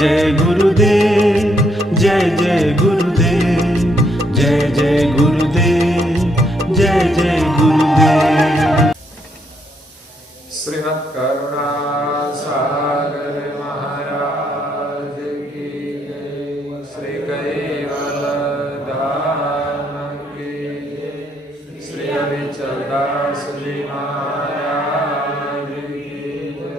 जय गुरुदेव, जय जय गुरुदेव, जय जय गुरुदेव, जय जय गुरुदेव। श्रीमद् करुणा सागर महाराज की जय। श्री कैवलदान की जय। श्री अविचल दास जी महाराज की जय।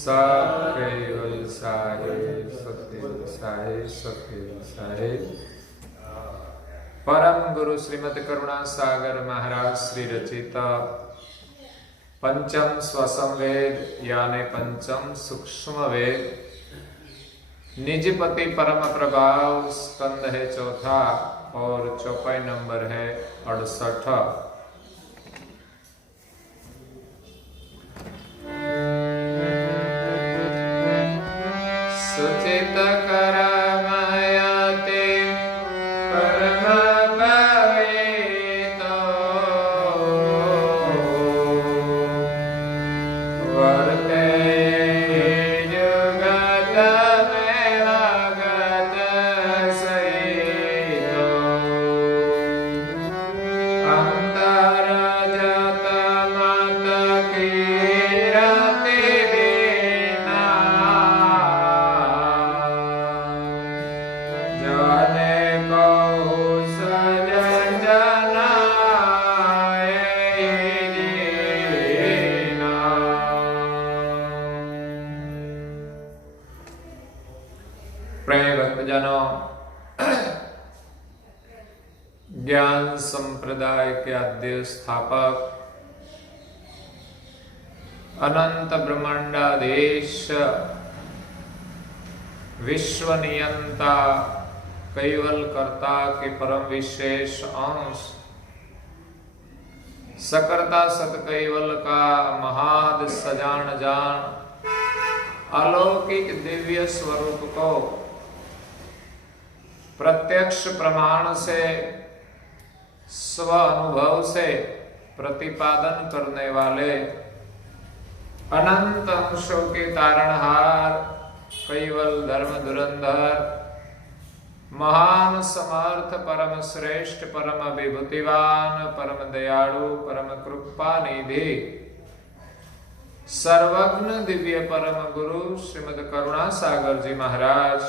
सत्य साहिब, सत्य साहिब, सत्य साहिब। परम गुरु श्रीमद करुणा सागर महाराज श्री रचित पंचम स्वसंवेद यानी पंचम सूक्ष्म वेद निजपति परम प्रभाव स्कंद है चौथा और चौपाई नंबर है 68। सुचित कर ज्ञान संप्रदाय के आद्य स्थापक अनंत ब्रह्मांडाधीश विश्व नियंता कैवल कर्ता के परम विशेष अंश सकर्ता सत कैवल का महाद सजान जान अलौकिक दिव्य स्वरूप को प्रत्यक्ष प्रमाण से स्व अनुभव से प्रतिपादन करने वाले अनंत अंशों के तारणहार कैवल धर्म धुरंधर महान समर्थ परम श्रेष्ठ परम विभूतिवान परम दयालु परम कृपा निधि सर्वज्ञ दिव्य परम गुरु श्रीमद करुणा सागर जी महाराज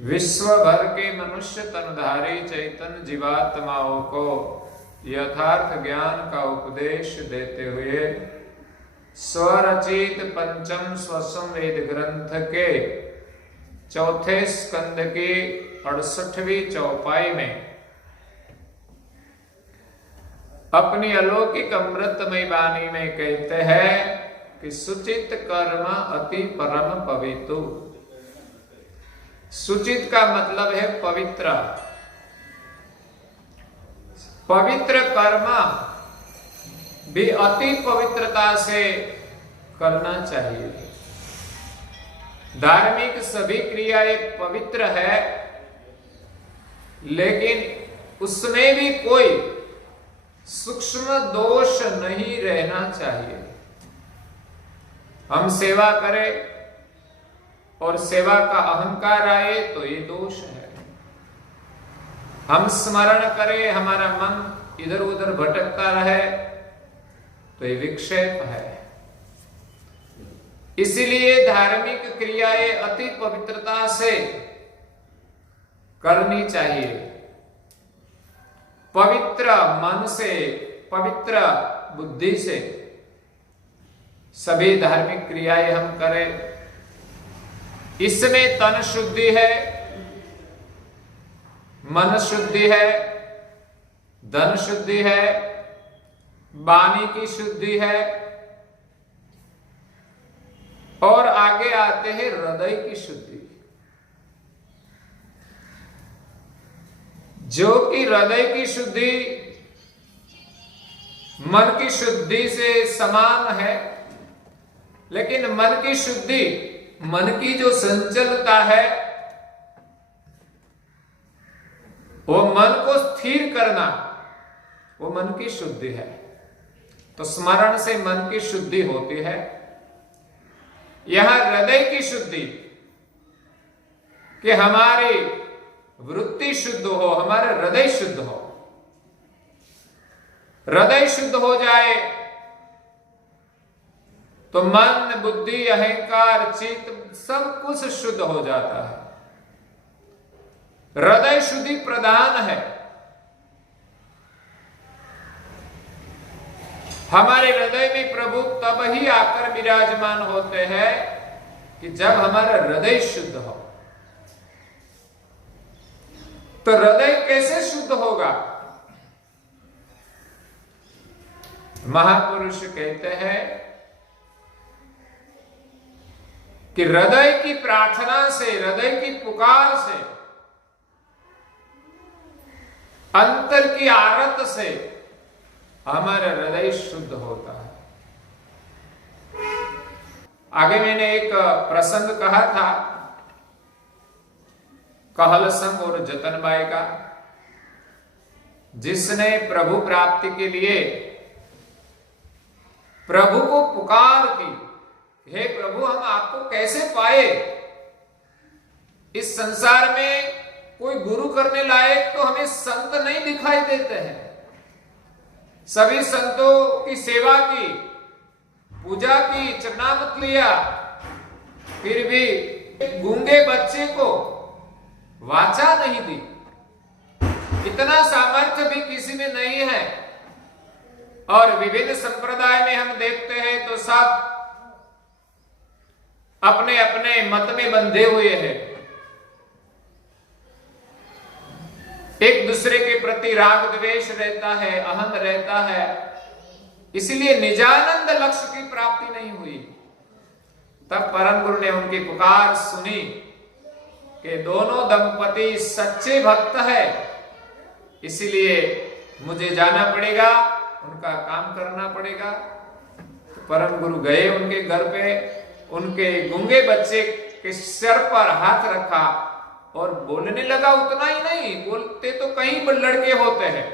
विश्व भर के मनुष्य तनधारी चैतन्य जीवात्माओं को यथार्थ ज्ञान का उपदेश देते हुए स्वरचित पंचम स्वसंवेद ग्रंथ के चौथे स्कंद की 68वीं चौपाई में अपनी अलौकिक अमृतमय वाणी में कहते हैं कि सुचित कर्म अति परम पवित्र। सुचित का मतलब है पवित्र। पवित्र कर्म भी अति पवित्रता से करना चाहिए। धार्मिक सभी क्रियाएं पवित्र है, लेकिन उसमें भी कोई सूक्ष्म दोष नहीं रहना चाहिए। हम सेवा करें और सेवा का अहंकार आए तो ये दोष है। हम स्मरण करें, हमारा मन इधर उधर भटकता रहे तो ये विक्षेप है। इसीलिए धार्मिक क्रियाएं अति पवित्रता से करनी चाहिए। पवित्र मन से, पवित्र बुद्धि से सभी धार्मिक क्रियाएं हम करें। इसमें तन शुद्धि है, मन शुद्धि है, धन शुद्धि है, वाणी की शुद्धि है और आगे आते हैं हृदय की शुद्धि, जो कि हृदय की शुद्धि मन की शुद्धि से समान है। लेकिन मन की शुद्धि, मन की जो संचलता है, वो मन को स्थिर करना, वो मन की शुद्धि है। तो स्मरण से मन की शुद्धि होती है। यहां हृदय की शुद्धि, कि हमारी वृत्ति शुद्ध हो, हमारा हृदय शुद्ध हो। हृदय शुद्ध हो जाए तो मन, बुद्धि, अहंकार, चित्त सब कुछ शुद्ध हो जाता है। हृदय शुद्धि प्रधान है। हमारे हृदय में प्रभु तब ही आकर विराजमान होते हैं कि जब हमारा हृदय शुद्ध हो। तो हृदय कैसे शुद्ध होगा? महापुरुष कहते हैं कि हृदय की प्रार्थना से, हृदय की पुकार से, अंतर की आरत से हमारा हृदय शुद्ध होता है। आगे मैंने एक प्रसंग कहा था कहलसम और जतनबाई का, जिसने प्रभु प्राप्ति के लिए प्रभु को पुकार की, हे प्रभु हम आपको कैसे पाए? इस संसार में कोई गुरु करने लायक तो हमें संत नहीं दिखाई देते हैं। सभी संतों की सेवा की, पूजा की, चरणामत लिया, फिर भी गूंगे बच्चे को वाचा नहीं दी। इतना सामर्थ्य भी किसी में नहीं है। और विभिन्न संप्रदाय में हम देखते हैं तो सब अपने अपने मत में बंधे हुए हैं। एक दूसरे के प्रति राग द्वेष रहता है, अहम रहता है, इसलिए निजानंद लक्ष्य की प्राप्ति नहीं हुई। तब परम गुरु ने उनकी पुकार सुनी कि दोनों दंपति सच्चे भक्त है, इसलिए मुझे जाना पड़ेगा, उनका काम करना पड़ेगा। तो परम गुरु गए उनके घर पे, उनके गूंगे बच्चे के सिर पर हाथ रखा और बोलने लगा। उतना ही नहीं, बोलते तो कई लड़के होते हैं,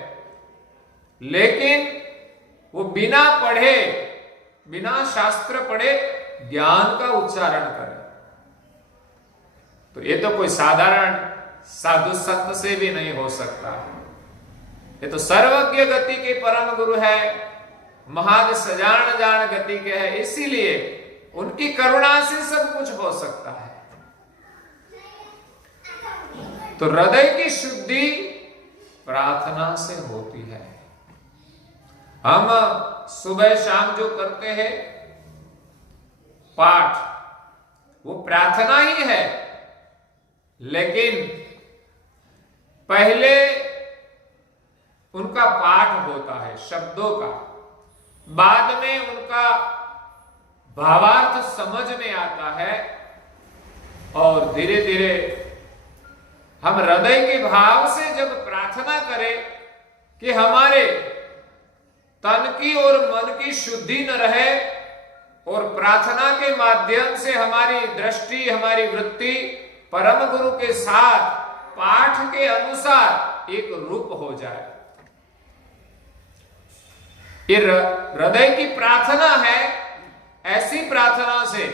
लेकिन वो बिना पढ़े, बिना शास्त्र पढ़े ज्ञान का उच्चारण करे। तो ये तो कोई साधारण साधु संत से भी नहीं हो सकता। ये तो सर्वज्ञ गति के परम गुरु है, महाज सजान जान गति के है, इसीलिए उनकी करुणा से सब कुछ हो सकता है। तो हृदय की शुद्धि प्रार्थना से होती है। हम सुबह शाम जो करते हैं पाठ, वो प्रार्थना ही है, लेकिन पहले उनका पाठ होता है शब्दों का, बाद में उनका भावार्थ समझ में आता है, और धीरे धीरे हम हृदय के भाव से जब प्रार्थना करें कि हमारे तन की और मन की शुद्धि न रहे, और प्रार्थना के माध्यम से हमारी दृष्टि, हमारी वृत्ति परम गुरु के साथ पाठ के अनुसार एक रूप हो जाए। ये हृदय की प्रार्थना है। ऐसी प्रार्थना से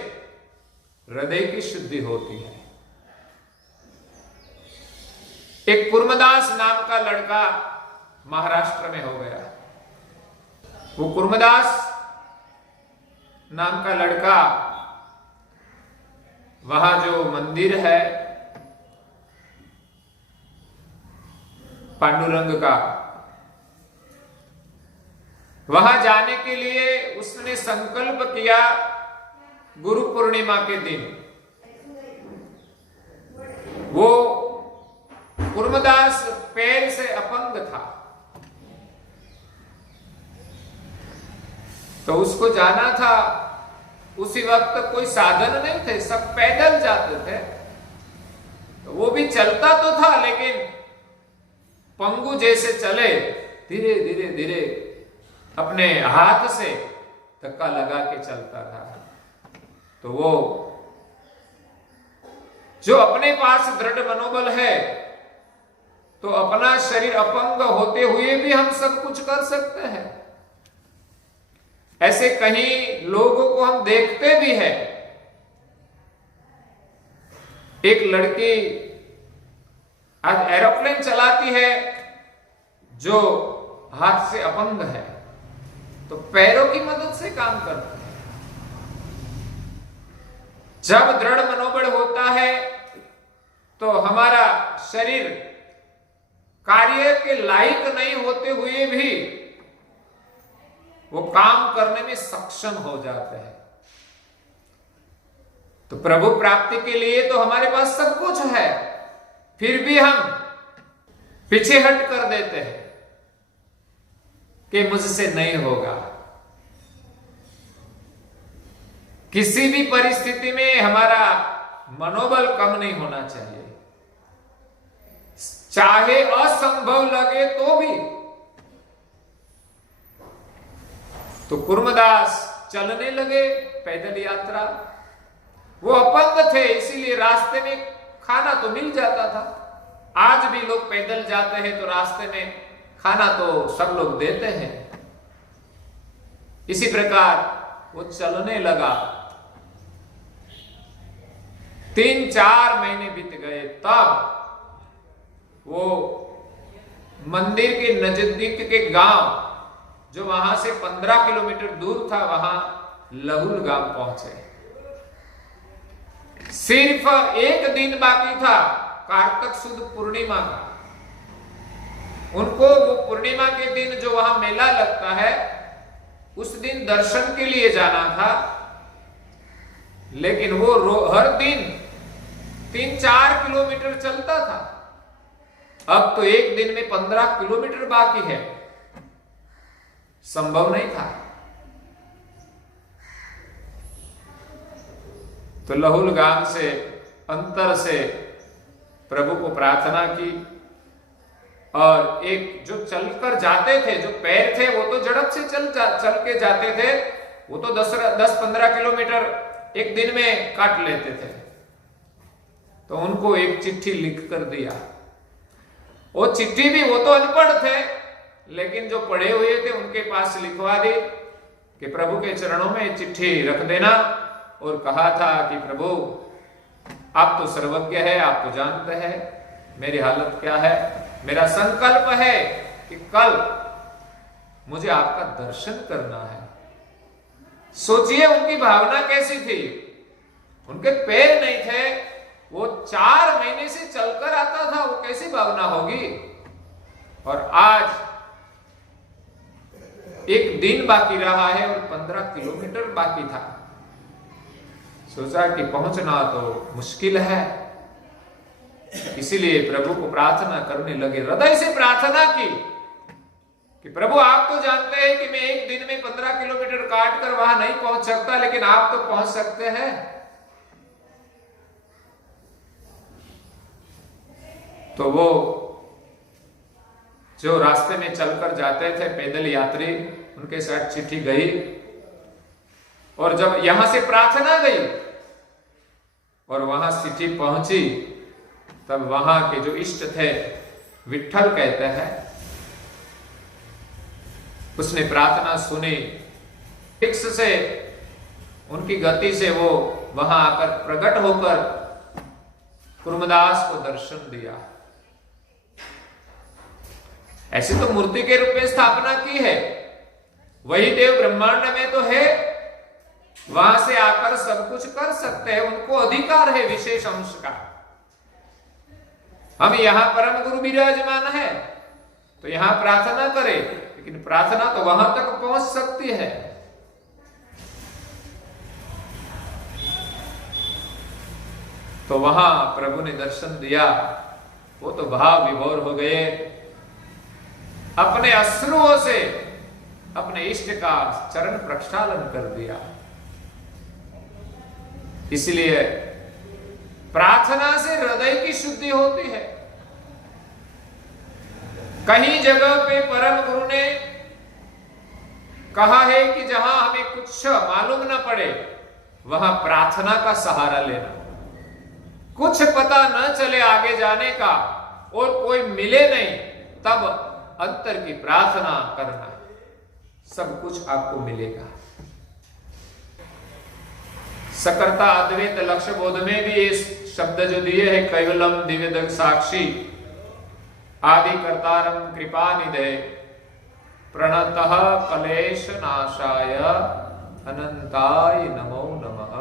हृदय की शुद्धि होती है। एक कुर्मदास नाम का लड़का महाराष्ट्र में हो गया। वो कुर्मदास नाम का लड़का, वहां जो मंदिर है पांडुरंग का, वहां जाने के लिए उसने संकल्प किया गुरु पूर्णिमा के दिन। वो कुर्मदास पैर से अपंग था, तो उसको जाना था। उसी वक्त कोई साधन नहीं थे, सब पैदल जाते थे। तो वो भी चलता तो था, लेकिन पंगु जैसे चले, धीरे धीरे धीरे अपने हाथ से धक्का लगा के चलता था। तो वो जो अपने पास दृढ़ मनोबल है, तो अपना शरीर अपंग होते हुए भी हम सब कुछ कर सकते हैं। ऐसे कहीं लोगों को हम देखते भी हैं। एक लड़की आज एरोप्लेन चलाती है जो हाथ से अपंग है, तो पैरों की मदद से काम करती है। जब दृढ़ मनोबल होता है तो हमारा शरीर कार्य के लायक नहीं होते हुए भी वो काम करने में सक्षम हो जाते हैं। तो प्रभु प्राप्ति के लिए तो हमारे पास सब कुछ है, फिर भी हम पीछे हट कर देते हैं कि मुझसे नहीं होगा। किसी भी परिस्थिति में हमारा मनोबल कम नहीं होना चाहिए, चाहे असंभव लगे तो भी। तो कुर्मदास चलने लगे पैदल यात्रा। वो अपंग थे, इसीलिए रास्ते में खाना तो मिल जाता था। आज भी लोग पैदल जाते हैं तो रास्ते में खाना तो सब लोग देते हैं। इसी प्रकार वो चलने लगा। 3-4 महीने बीत गए, तब वो मंदिर के नजदीक के गांव, जो वहां से 15 किलोमीटर दूर था, वहां लहुल गांव पहुंचे। सिर्फ एक दिन बाकी था कार्तिक शुद्ध पूर्णिमा का। उनको वो पूर्णिमा के दिन जो वहां मेला लगता है, उस दिन दर्शन के लिए जाना था। लेकिन वो हर दिन 3-4 किलोमीटर चलता था। अब तो एक दिन में 15 किलोमीटर बाकी है, संभव नहीं था। तो लहुल गांव से अंतर से प्रभु को प्रार्थना की। और एक जो चलकर जाते थे, जो पैर थे, वो तो झड़प से चल के जाते थे। वो तो 10-15 किलोमीटर एक दिन में काट लेते थे। तो उनको एक चिट्ठी लिख कर दिया। वो चिट्ठी भी, वो तो अनपढ़ थे, लेकिन जो पढ़े हुए थे उनके पास लिखवा दी कि प्रभु के चरणों में चिट्ठी रख देना। और कहा था कि प्रभु आप तो सर्वज्ञ है, आप तो जानते हैं मेरी हालत क्या है। मेरा संकल्प है कि कल मुझे आपका दर्शन करना है। सोचिए उनकी भावना कैसी थी। उनके पैर नहीं थे, वो 4 महीने से चलकर आता था, वो कैसी भावना होगी। और आज एक दिन बाकी रहा है और 15 किलोमीटर बाकी था। सोचा कि पहुंचना तो मुश्किल है, इसीलिए प्रभु को प्रार्थना करने लगे। हृदय से प्रार्थना की कि प्रभु आप तो जानते हैं कि मैं एक दिन में 15 किलोमीटर काट कर वहां नहीं पहुंच सकता, लेकिन आप तो पहुंच सकते हैं। तो वो जो रास्ते में चलकर जाते थे पैदल यात्री, उनके साथ चिट्ठी गई। और जब यहां से प्रार्थना गई और वहां चिट्ठी पहुंची, तब वहां के जो इष्ट थे, विठल कहते हैं, उसने प्रार्थना सुनी। फिक्स से उनकी गति से वो वहां आकर प्रकट होकर कुर्मदास को दर्शन दिया। ऐसी तो मूर्ति के रूप में स्थापना की है, वही देव ब्रह्मांड में तो है, वहां से आकर सब कुछ कर सकते हैं। उनको अधिकार है विशेष अंश का। हम यहां परम गुरु विराजमान है तो यहां प्रार्थना करें, लेकिन प्रार्थना तो वहां तक पहुंच सकती है। तो वहां प्रभु ने दर्शन दिया। वो तो भाव विभोर हो गए, अपने अश्रुओं से अपने इष्ट का चरण प्रक्षालन कर दिया। इसलिए प्रार्थना से हृदय की शुद्धि होती है। कहीं जगह पे परम गुरु ने कहा है कि जहां हमें कुछ मालूम ना पड़े, वहां प्रार्थना का सहारा लेना। कुछ पता न चले आगे जाने का, और कोई मिले नहीं, तब अंतर की प्रार्थना करना, सब कुछ आपको मिलेगा। सकर्ता अद्वैत लक्ष्य बोध में भी ये शब्द जो दिए हैं, कैवलम दिव्य साक्षी आदि कर्तारम कृपा निधे प्रणतः कलेश नाशाय अनंताय नमो नमः।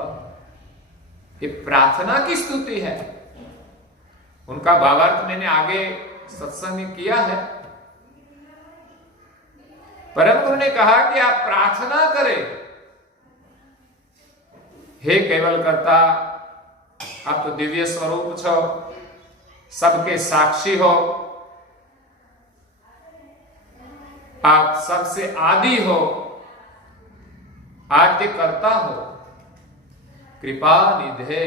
ये प्रार्थना की स्तुति है। उनका भावार्थ मैंने आगे सत्संग में किया है। परम गुरु ने कहा कि आप प्रार्थना करें, हे केवल कर्ता, आप तो दिव्य स्वरूप छो, सबके साक्षी हो, आप सबसे आदि हो, आद्य कर्ता हो, कृपा निधे।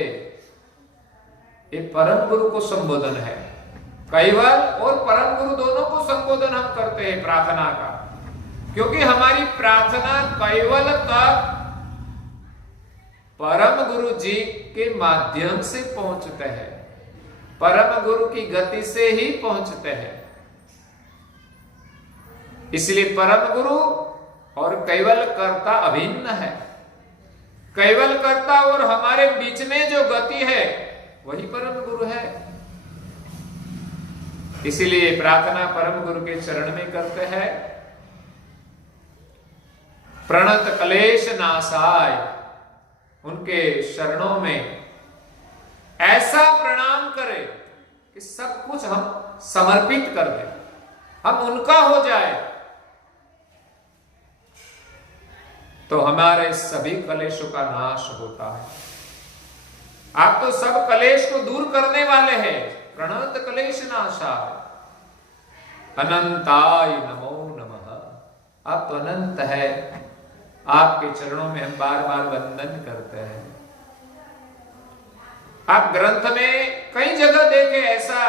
ये परम गुरु को संबोधन है। कैवल और परम गुरु दोनों को संबोधन हम करते हैं प्रार्थना का, क्योंकि हमारी प्रार्थना कैवल तक परम गुरु जी के माध्यम से पहुंचते हैं, परम गुरु की गति से ही पहुंचते हैं। इसलिए परम गुरु और कैवल कर्ता अभिन्न है। कैवल कर्ता और हमारे बीच में जो गति है वही परम गुरु है। इसीलिए प्रार्थना परम गुरु के चरण में करते हैं। प्रणत कलेश नासाय, उनके शरणों में ऐसा प्रणाम करें कि सब कुछ हम समर्पित कर दें, हम उनका हो जाए, तो हमारे सभी कलेशों का नाश होता है। आप तो सब कलेश को दूर करने वाले हैं। प्रणत कलेश नाशाय अनंताय नमो नमः। आप तो अनंत है, आपके चरणों में हम बार बार वंदन करते हैं। आप ग्रंथ में कई जगह देखे ऐसा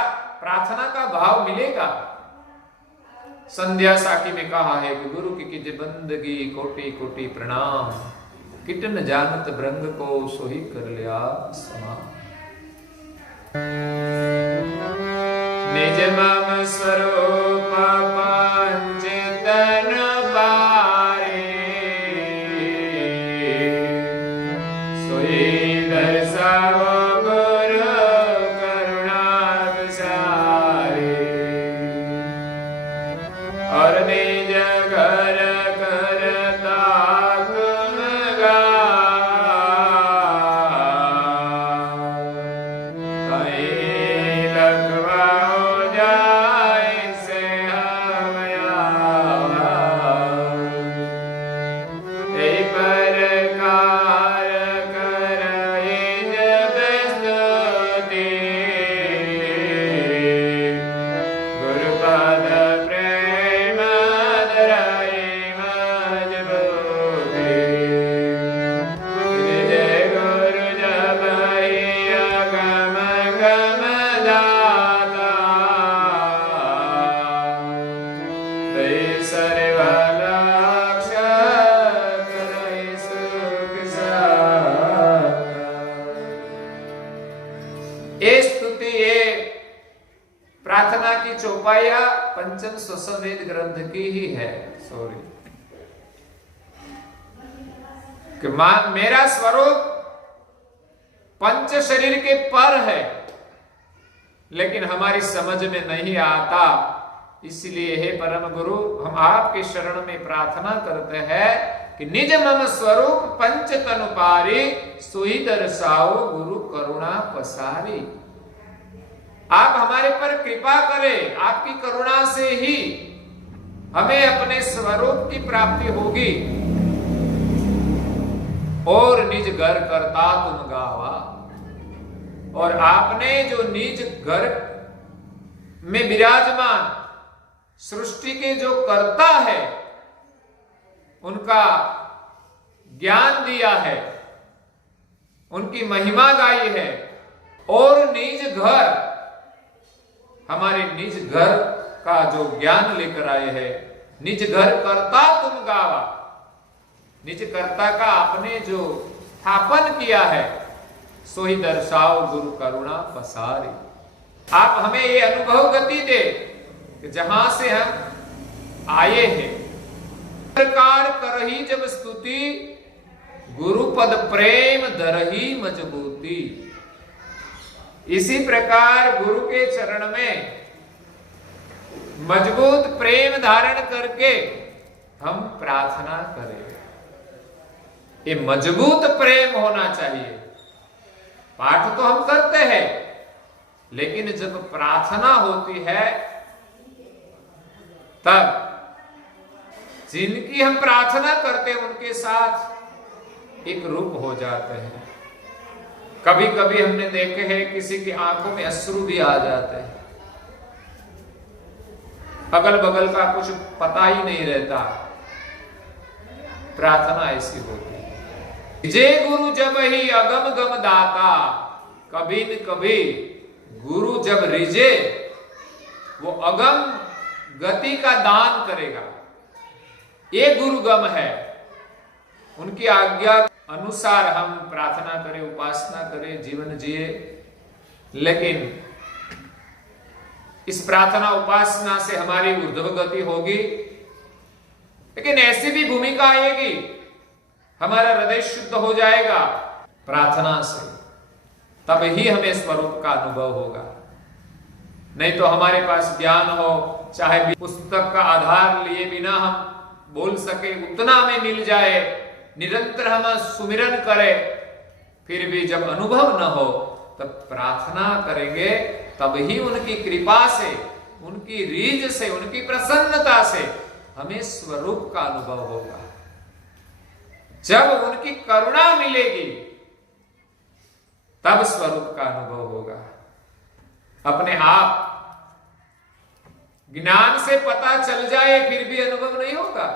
प्रार्थना का भाव मिलेगा। संध्या साखी में कहा है कि गुरु की कीजे बंदगी कोटि कोटि प्रणाम, किट न जानत ब्रंग को सोही कर लिया समा। निज मम स्वरूप पंचतन बारे, सोई दर्शाओ गुरु करुणा सारे, और निज घर करता तुम लखवाओ जाए से हमारा प्रकार करे जब स्तुति, गुरुपद प्रेम धराई मजबूती। जय गुरु जपई अगम गम दाता, दई सर्वलक्ष करई सुख सागर। ये स्तुति, ये प्रार्थना की चौपाया पंचम स्वसवेद ग्रंथ की ही है। सॉरी कि मेरा स्वरूप पंच शरीर के पर है, लेकिन हमारी समझ में नहीं आता। इसलिए हे परम गुरु, हम आपके शरण में प्रार्थना करते हैं कि निज मम स्वरूप पंच तनुपारी, सोई दर्शाओ गुरु करुणा पसारी। आप हमारे पर कृपा करें, आपकी करुणा से ही हमें अपने स्वरूप की प्राप्ति होगी। और निज घर करता तुम गावा, और आपने जो निज घर में विराजमान सृष्टि के जो कर्ता है उनका ज्ञान दिया है, उनकी महिमा गाई है। और निज घर, हमारे निज घर का जो ज्ञान लेकर आए हैं, निज घर करता तुम गावा, निज कर्ता का आपने जो स्थापन किया है, सोई दर्शाओ गुरु करुणा पसारी। आप हमें ये अनुभव गति दे कि जहां से हम आए हैं, प्रकार करही जब स्तुति, गुरुपद प्रेम दरही मजबूती। इसी प्रकार गुरु के चरण में मजबूत प्रेम धारण करके हम प्रार्थना करें। ये मजबूत प्रेम होना चाहिए। पाठ तो हम करते हैं, लेकिन जब प्रार्थना होती है तब जिनकी हम प्रार्थना करते हैं उनके साथ एक रूप हो जाते हैं। कभी कभी हमने देखे हैं किसी की आंखों में अश्रु भी आ जाते हैं, अगल बगल का कुछ पता ही नहीं रहता। प्रार्थना ऐसी होती है। जे गुरु जब ही अगम गम दाता, कभी न कभी गुरु जब रिजे वो अगम गति का दान करेगा। ये गुरुगम है। उनकी आज्ञा अनुसार हम प्रार्थना करें, उपासना करें, जीवन जिए। लेकिन इस प्रार्थना उपासना से हमारी ऊर्ध्व गति होगी, लेकिन ऐसी भी भूमिका आएगी, हमारा हृदय शुद्ध हो जाएगा प्रार्थना से, तब ही हमें स्वरूप का अनुभव होगा। नहीं तो हमारे पास ज्ञान हो, चाहे पुस्तक का आधार लिए बिना हम बोल सके उतना हमें मिल जाए, निरंतर हम सुमिरन करें, फिर भी जब अनुभव न हो तब प्रार्थना करेंगे, तब ही उनकी कृपा से, उनकी रीझ से, उनकी प्रसन्नता से हमें स्वरूप का अनुभव होगा। जब उनकी करुणा मिलेगी तब स्वरूप का अनुभव होगा। अपने आप ज्ञान से पता चल जाए फिर भी अनुभव नहीं होगा।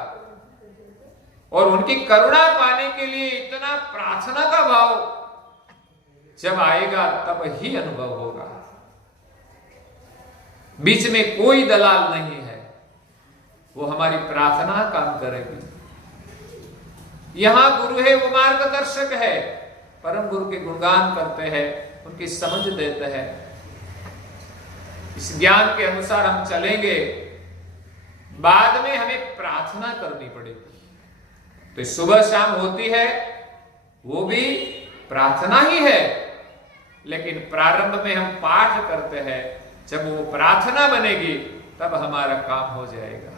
और उनकी करुणा पाने के लिए इतना प्रार्थना का भाव जब आएगा तब ही अनुभव होगा। बीच में कोई दलाल नहीं है, वो हमारी प्रार्थना काम करेगी। यहां गुरु है, वो मार्गदर्शक है, परम गुरु के गुणगान करते हैं, उनकी समझ देते हैं। इस ज्ञान के अनुसार हम चलेंगे, बाद में हमें प्रार्थना करनी पड़ेगी। तो सुबह शाम होती है वो भी प्रार्थना ही है, लेकिन प्रारंभ में हम पाठ करते हैं। जब वो प्रार्थना बनेगी तब हमारा काम हो जाएगा।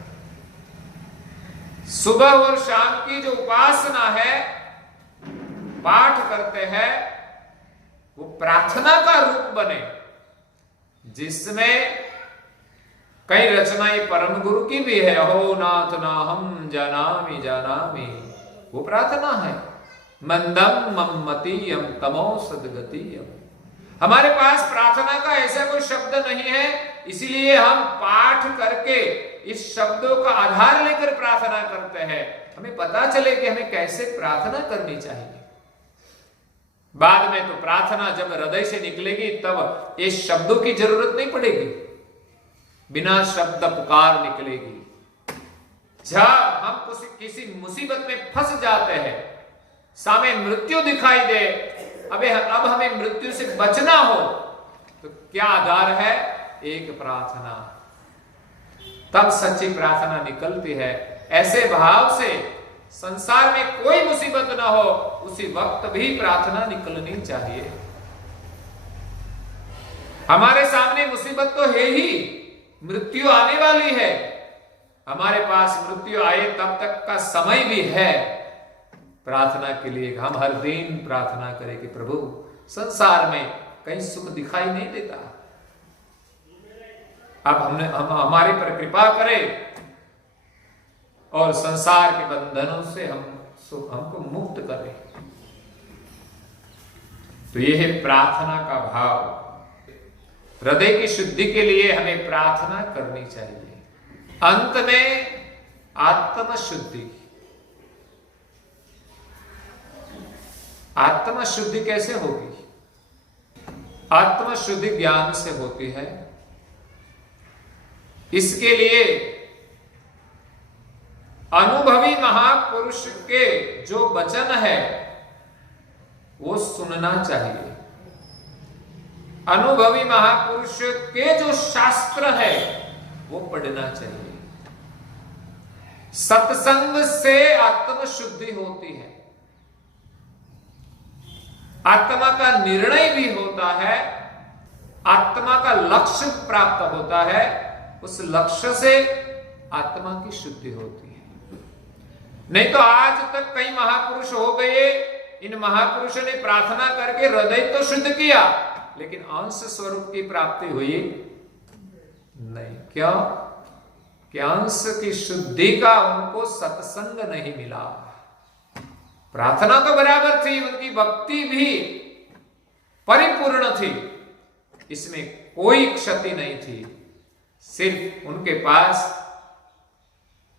सुबह और शाम की जो उपासना है, पाठ करते हैं, वो प्रार्थना का रूप बने, जिसमें कई रचनाएं परम गुरु की भी है। अहो नाथ ना हम जानामि जानामि, वो प्रार्थना है। मंदम मम्मतीयम तमो सद्गतीयम। हमारे पास प्रार्थना का ऐसा कोई शब्द नहीं है, इसीलिए हम पाठ करके इस शब्दों का आधार लेकर प्रार्थना करते हैं। हमें पता चले कि हमें कैसे प्रार्थना करनी चाहिए। बाद में तो प्रार्थना जब हृदय से निकलेगी तब इस शब्दों की जरूरत नहीं पड़ेगी, बिना शब्द पुकार निकलेगी। जब हम किसी मुसीबत में फंस जाते हैं, सामने मृत्यु दिखाई दे, अब हमें मृत्यु से बचना हो, तो क्या आधार है? एक प्रार्थना। तब सच्ची प्रार्थना निकलती है। ऐसे भाव से संसार में कोई मुसीबत ना हो, उसी वक्त भी प्रार्थना निकलनी चाहिए। हमारे सामने मुसीबत तो है ही, मृत्यु आने वाली है। हमारे पास मृत्यु आए तब तक का समय भी है प्रार्थना के लिए। हम हर दिन प्रार्थना करें कि प्रभु संसार में कहीं सुख दिखाई नहीं देता, अब हम हमारे पर कृपा करें और संसार के बंधनों से हमको मुक्त करें। तो यह है प्रार्थना का भाव। हृदय की शुद्धि के लिए हमें प्रार्थना करनी चाहिए। अंत में आत्मशुद्धि। आत्मशुद्धि कैसे होगी? आत्मशुद्धि ज्ञान से होती है। इसके लिए अनुभवी महापुरुष के जो वचन है वो सुनना चाहिए। अनुभवी महापुरुष के जो शास्त्र है वो पढ़ना चाहिए। सत्संग से आत्म शुद्धि होती है, आत्मा का निर्णय भी होता है, आत्मा का लक्ष्य प्राप्त होता है, उस लक्ष्य से आत्मा की शुद्धि होती है। नहीं तो आज तक कई महापुरुष हो गए, इन महापुरुषों ने प्रार्थना करके हृदय तो शुद्ध किया लेकिन अंश स्वरूप की प्राप्ति हुई नहीं। क्यों? कि अंश की शुद्धि का उनको सत्संग नहीं मिला। प्रार्थना तो बराबर थी, उनकी भक्ति भी परिपूर्ण थी, इसमें कोई क्षति नहीं थी। सिर्फ उनके पास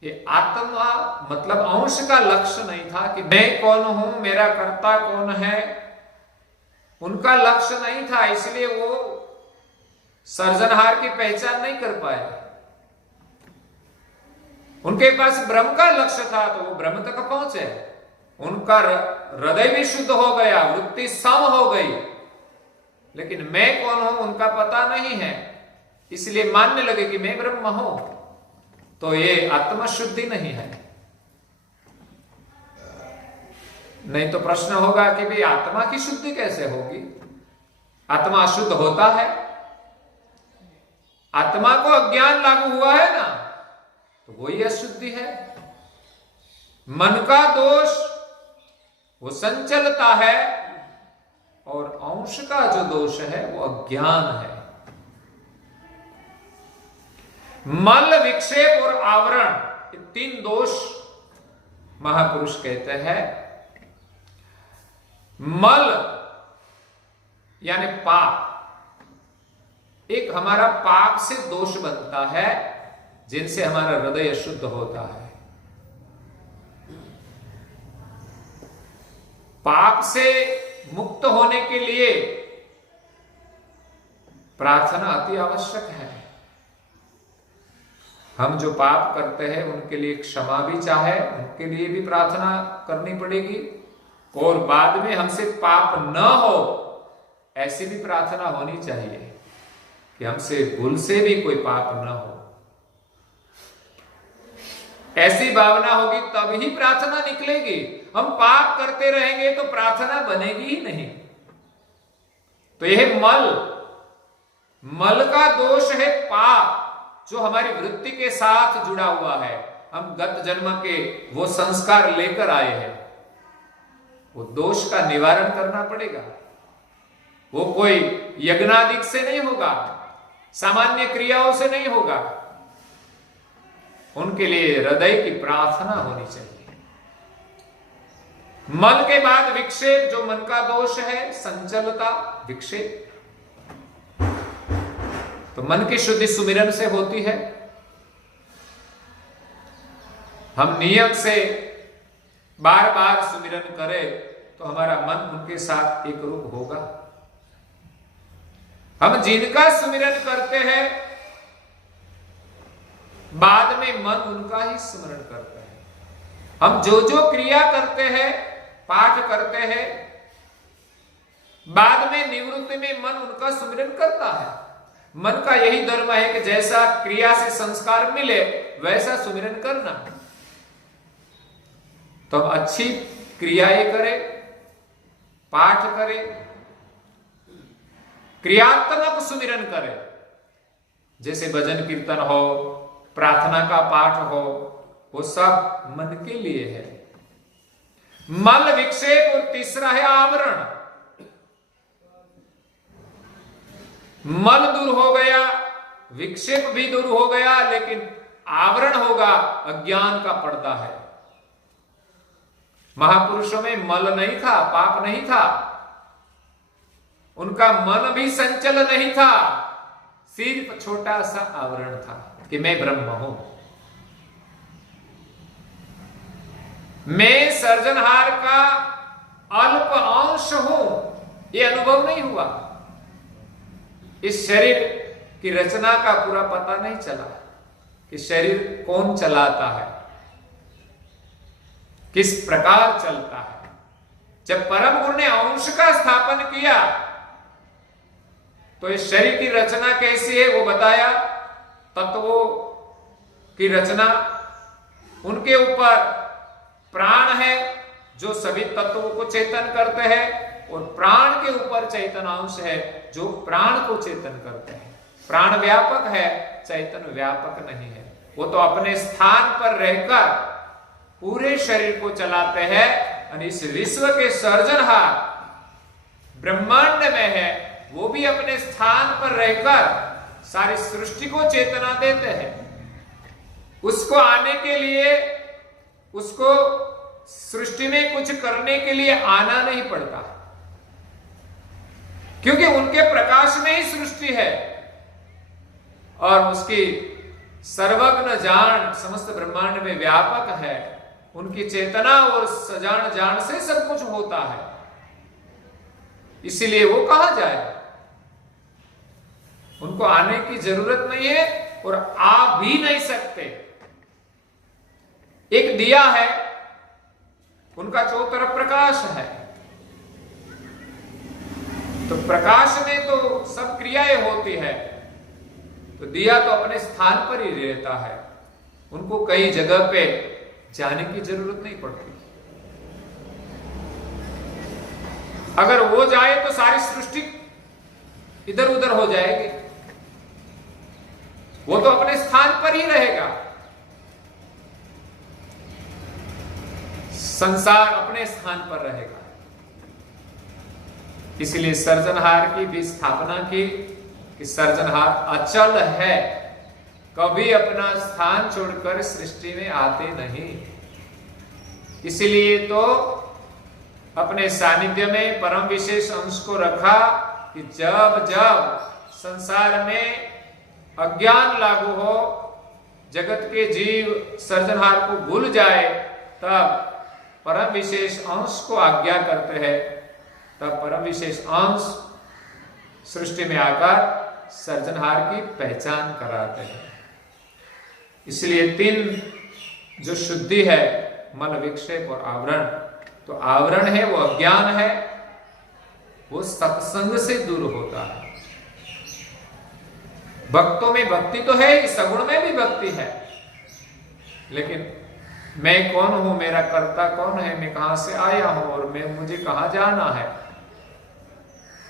ये आत्मा मतलब अंश का लक्ष्य नहीं था कि मैं कौन हूं, मेरा कर्ता कौन है, उनका लक्ष्य नहीं था, इसलिए वो सर्जनहार की पहचान नहीं कर पाए। उनके पास ब्रह्म का लक्ष्य था तो वो ब्रह्म तक पहुंचे, उनका हृदय भी शुद्ध हो गया, वृत्ति सम हो गई, लेकिन मैं कौन हूं उनका पता नहीं है, इसलिए मानने लगे कि मैं ब्रह्म हूं। तो ये आत्मा शुद्धि नहीं है। नहीं तो प्रश्न होगा कि भाई आत्मा की शुद्धि कैसे होगी? आत्मा अशुद्ध होता है? आत्मा को अज्ञान लागू हुआ है ना, तो वही अशुद्धि है। मन का दोष वो संचलता है और अंश का जो दोष है वो अज्ञान है। मल, विक्षेप और आवरण, ये तीन दोष महापुरुष कहते हैं। मल यानी पाप, एक हमारा पाप से दोष बनता है जिनसे हमारा हृदय अशुद्ध होता है। पाप से मुक्त होने के लिए प्रार्थना अति आवश्यक है। हम जो पाप करते हैं उनके लिए क्षमा भी चाहे, उनके लिए भी प्रार्थना करनी पड़ेगी, और बाद में हमसे पाप न हो ऐसी भी प्रार्थना होनी चाहिए कि हमसे भूल से भी कोई पाप न हो। ऐसी भावना होगी तब ही प्रार्थना निकलेगी। हम पाप करते रहेंगे तो प्रार्थना बनेगी ही नहीं। तो यह मल का दोष है पाप, जो हमारी वृत्ति के साथ जुड़ा हुआ है। हम गत जन्म के वो संस्कार लेकर आए हैं, वो दोष का निवारण करना पड़ेगा। वो कोई यज्ञादिक से नहीं होगा, सामान्य क्रियाओं से नहीं होगा, उनके लिए हृदय की प्रार्थना होनी चाहिए। मल के बाद विक्षेप, जो मन का दोष है, संचलता, विक्षेप। तो मन की शुद्धि सुमिरन से होती है। हम नियम से बार बार सुमिरन करें तो हमारा मन उनके साथ एक रूप होगा। हम जिनका सुमिरन करते हैं बाद में मन उनका ही स्मरण करता है। हम जो जो क्रिया करते हैं, पाठ करते हैं, बाद में निवृत्ति में मन उनका सुमिरन करता है। मन का यही धर्म है कि जैसा क्रिया से संस्कार मिले वैसा सुमिरन करना। तो हम अच्छी क्रियाएं करें, पाठ करें, क्रियात्मक सुमिरन करें, जैसे भजन कीर्तन हो, प्रार्थना का पाठ हो, वो सब मन के लिए है। मल, विक्षेप और तीसरा है आवरण। मल दूर हो गया, विक्षेप भी दूर हो गया, लेकिन आवरण होगा, अज्ञान का पर्दा है। महापुरुषों में मल नहीं था, पाप नहीं था, उनका मन भी संचल नहीं था, सिर्फ छोटा सा आवरण था कि मैं ब्रह्म हूं, मैं सर्जनहार का अल्प अंश हूं। यह अनुभव नहीं हुआ। इस शरीर की रचना का पूरा पता नहीं चला कि शरीर कौन चलाता है, किस प्रकार चलता है। जब परम गुरु ने अंश का स्थापन किया तो इस शरीर की रचना कैसी है वो बताया, तत्वों की रचना, उनके ऊपर प्राण है जो सभी तत्वों को चेतन करते हैं, और प्राण के ऊपर चैतन अंश है जो प्राण को चेतन करते हैं। प्राण व्यापक है, चैतन व्यापक नहीं है। वो तो अपने स्थान पर रहकर पूरे शरीर को चलाते हैं, और इस विश्व के सर्जनहार ब्रह्मांड में है, वो भी अपने स्थान पर रहकर सारी सृष्टि को चेतना देते हैं। उसको आने के लिए, उसको सृष्टि में कुछ करने के लिए आना नहीं पड़ता, क्योंकि उनके प्रकाश में ही सृष्टि है, और उसकी सर्वज्ञ जान समस्त ब्रह्मांड में व्यापक है। उनकी चेतना और सजान जान से सब कुछ होता है, इसलिए वो कहा जाए उनको आने की जरूरत नहीं है, और आ भी नहीं सकते। एक दिया है, उनका चौतरफ प्रकाश है, तो प्रकाश में तो सब क्रियाएं होती है, तो दिया तो अपने स्थान पर ही रहता है, उनको कई जगह पे जाने की जरूरत नहीं पड़ती। अगर वो जाए तो सारी सृष्टि इधर उधर हो जाएगी, वो तो अपने स्थान पर ही रहेगा। संसार अपने स्थान पर रहेगा, इसलिए सर्जनहार की भी स्थापना की कि सर्जनहार अचल है, कभी अपना स्थान छोड़कर सृष्टि में आते नहीं। इसलिए तो अपने सानिध्य में परम विशेष अंश को रखा कि जब जब संसार में अज्ञान लागू हो, जगत के जीव सर्जनहार को भूल जाए, तब परम विशेष अंश को आज्ञा करते हैं, तब परम विशेष अंश सृष्टि में आकर सर्जनहार की पहचान कराते हैं। इसलिए तीन जो शुद्धि है, मल, विक्षेप और आवरण, तो आवरण है वो अज्ञान है, वो सत्संग से दूर होता है। भक्तों में भक्ति तो है, सगुण में भी भक्ति है, लेकिन मैं कौन हूं, मेरा कर्ता कौन है, मैं कहां से आया हूं और मुझे कहां जाना है,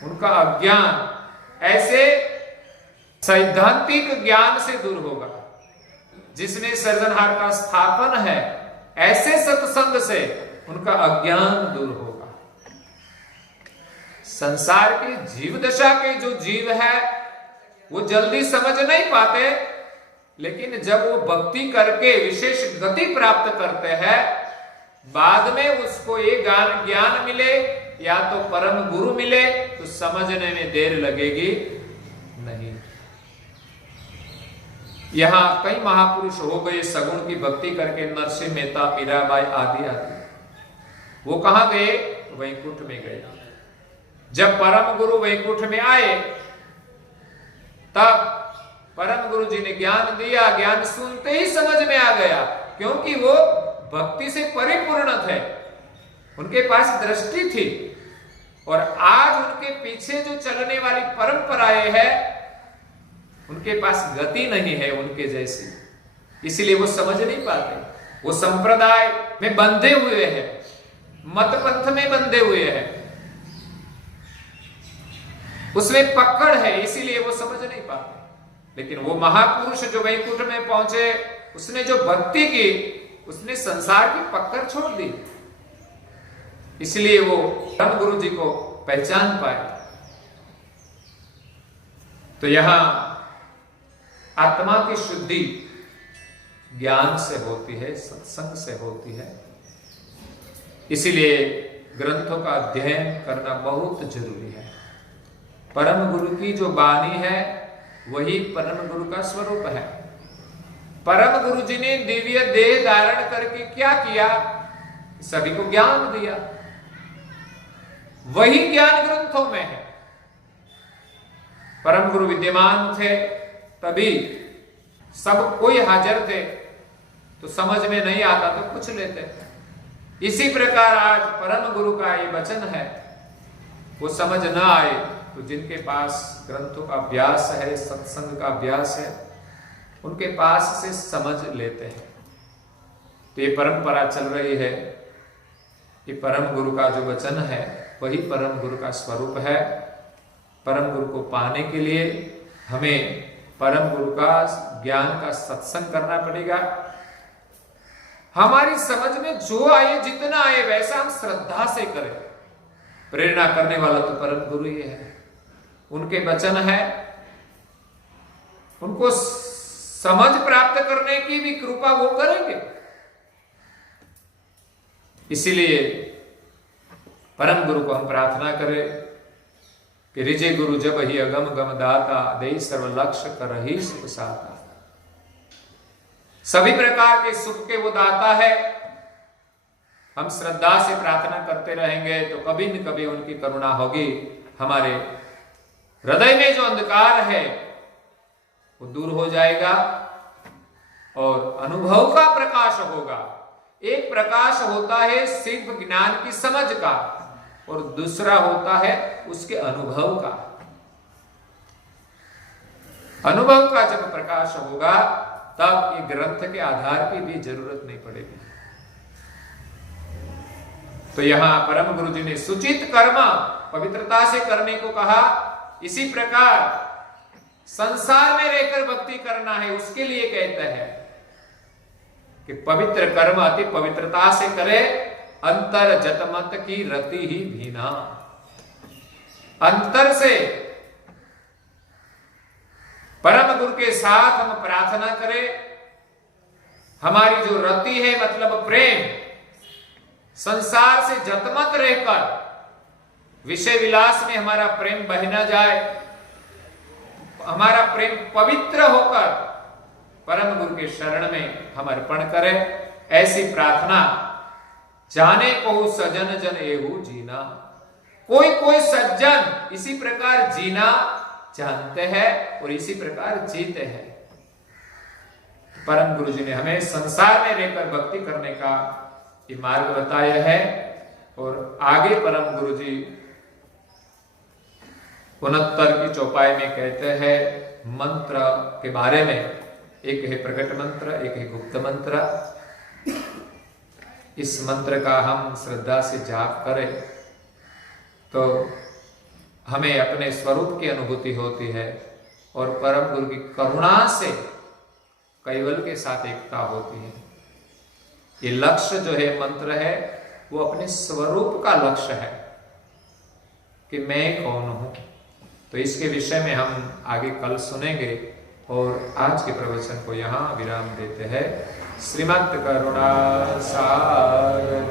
उनका अज्ञान ऐसे सैद्धांतिक ज्ञान से दूर होगा। जिसमें सर्जनहार का स्थापन है, ऐसे सत्संग से उनका अज्ञान दूर होगा। संसार की जीव दशा के जो जीव है वो जल्दी समझ नहीं पाते, लेकिन जब वो भक्ति करके विशेष गति प्राप्त करते हैं, बाद में उसको ये ज्ञान मिले या तो परम गुरु मिले, तो समझने में देर लगेगी नहीं। यहां कई महापुरुष हो गए सगुण की भक्ति करके, नरसिंह मेहता, मीराबाई आदि आदि। वो कहां गए? वैकुंठ में गए। जब परम गुरु वैकुंठ में आए, तब परम गुरु जी ने ज्ञान दिया। ज्ञान सुनते ही समझ में आ गया, क्योंकि वो भक्ति से परिपूर्ण थे, उनके पास दृष्टि थी। और आज उनके पीछे जो चलने वाली परंपराएं हैं, उनके पास गति नहीं है उनके जैसी, इसलिए वो समझ नहीं पाते। वो संप्रदाय में बंधे हुए हैं, मत पंथ में बंधे हुए हैं, उसमें पकड़ है, इसीलिए वो समझ नहीं पाते। लेकिन वो महापुरुष जो वैकुंठ में पहुंचे, उसने जो भक्ति की, उसने संसार की पकड़ छोड़ दी, इसलिए वो परम गुरु जी को पहचान पाए। तो यहां आत्मा की शुद्धि ज्ञान से होती है, सत्संग से होती है। इसीलिए ग्रंथों का अध्ययन करना बहुत जरूरी है। परम गुरु की जो वाणी है, वही परम गुरु का स्वरूप है। परम गुरु जी ने दिव्य देह धारण करके क्या किया? सभी को ज्ञान दिया। वही ज्ञान ग्रंथों में है। परम गुरु विद्यमान थे, तभी सब कोई हाजिर थे, तो समझ में नहीं आता तो पूछ लेते। इसी प्रकार आज परम गुरु का ये वचन है, वो समझ न आए तो जिनके पास ग्रंथों का अभ्यास है, सत्संग का अभ्यास है, उनके पास से समझ लेते हैं। तो ये परंपरा चल रही है। ये परम गुरु का जो वचन है वही परम गुरु का स्वरूप है। परम गुरु को पाने के लिए हमें परम गुरु का ज्ञान का सत्संग करना पड़ेगा। हमारी समझ में जो आए, जितना आए, वैसा हम श्रद्धा से करें। प्रेरणा करने वाला तो परम गुरु ही है। उनके वचन है, उनको समझ प्राप्त करने की भी कृपा वो करेंगे। इसीलिए परम गुरु को हम प्रार्थना करें कि रिजे गुरु जब ही अगम गम दाता, दे सर्व लक्ष्य कर ही सुख साता। सभी प्रकार के सुख के वो दाता है। हम श्रद्धा से प्रार्थना करते रहेंगे तो कभी न कभी उनकी करुणा होगी। हमारे हृदय में जो अंधकार है वो दूर हो जाएगा और अनुभव का प्रकाश होगा। एक प्रकाश होता है सिर्फ ज्ञान की समझ का और दूसरा होता है उसके अनुभव का। अनुभव का जब प्रकाश होगा तब ये ग्रंथ के आधार की भी जरूरत नहीं पड़ेगी। तो यहां परम गुरु जी ने सुचित कर्म पवित्रता से करने को कहा। इसी प्रकार संसार में रहकर भक्ति करना है, उसके लिए कहते हैं कि पवित्र कर्म अति पवित्रता से करे, अंतर जतमत की रति ही भीना। अंतर से परम गुरु के साथ हम प्रार्थना करें। हमारी जो रति है मतलब प्रेम, संसार से जतमत रहकर विषय विलास में हमारा प्रेम बह न जाए। हमारा प्रेम पवित्र होकर परम गुरु के शरण में हम अर्पण करें। ऐसी प्रार्थना जाने को सजन जन एहू जीना। कोई कोई सज्जन इसी प्रकार जीना जानते हैं और इसी प्रकार जीते हैं। परम गुरु जी ने हमें संसार में रहकर भक्ति करने का ये मार्ग बताया है। और आगे परम गुरु जी 69 की चौपाई में कहते हैं मंत्र के बारे में। एक है प्रकट मंत्र, एक है गुप्त मंत्र। इस मंत्र का हम श्रद्धा से जाप करें तो हमें अपने स्वरूप की अनुभूति होती है और परम गुरु की करुणा से कैवल के साथ एकता होती है। ये लक्ष्य जो है मंत्र है वो अपने स्वरूप का लक्ष्य है कि मैं कौन हूं। तो इसके विषय में हम आगे कल सुनेंगे और आज के प्रवचन को यहाँ विराम देते हैं। श्रीमद् करुणा सागर